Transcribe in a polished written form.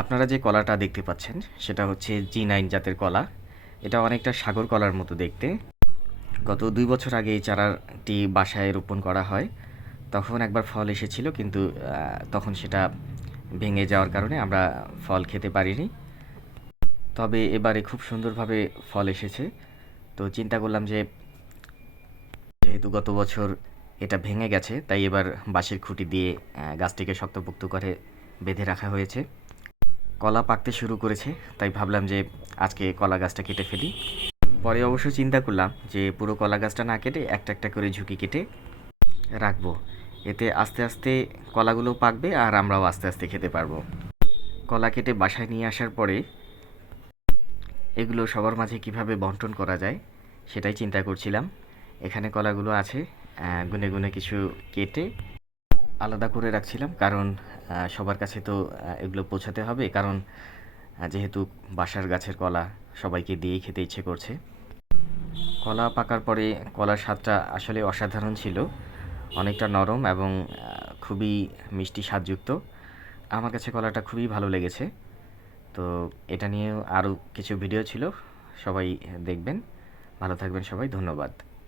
আপনারা যে কলাটা দেখতে পাচ্ছেন সেটা হচ্ছে G9 জাতের কলা। এটা অনেকটা সাগর কলার মতো দেখতে। গত ২ বছর আগে এই চারাটি বাসায় রোপণ করা হয়। তখন একবার ফল এসেছিল কিন্তু তখন সেটা ভেঙে যাওয়ার কারণে আমরা ফল খেতে পারিনি। তবে এবারে খুব সুন্দরভাবে ফল এসেছে। তো চিন্তা করলাম যে যেহেতু গত বছর এটা ভেঙে গেছে তাই এবার বাঁশের খুঁটি দিয়ে গাছটিকে শক্তপোক্ত করে বেঁধে রাখা হয়েছে। কলা পাকতে শুরু করেছে তাই ভাবলাম যে আজকে কলা গাছটা কেটে ফেলি। পরে অবশ্য চিন্তা করলাম যে পুরো কলা গাছটা না কেটে একটা একটা করে ঝুঁকি কেটে রাখবো। এতে আস্তে আস্তে কলাগুলো পাকবে আর আমরাও আস্তে আস্তে খেতে পারবো। কলা কেটে বাসায় নিয়ে আসার পরে এগুলো সবার মাঝে কিভাবে বন্টন করা যায় সেটাই চিন্তা করছিলাম। এখানে কলাগুলো আছে, গুনে গুনে কিছু কেটে আলাদা করে রাখছিলাম, কারণ সবার কাছে তো এগুলো পৌঁছাতে হবে, কারণ যেহেতু বাসার গাছের কলা সবাইকে দিয়েই খেতে ইচ্ছে করছে। কলা পাকার পরে কলার স্বাদটা আসলে অসাধারণ ছিল, অনেকটা নরম এবং খুবই মিষ্টি স্বাদযুক্ত। আমার কাছে কলাটা খুবই ভালো লেগেছে। তো এটা নিয়েও আরও কিছু ভিডিও ছিল, সবাই দেখবেন। ভালো থাকবেন সবাই, ধন্যবাদ।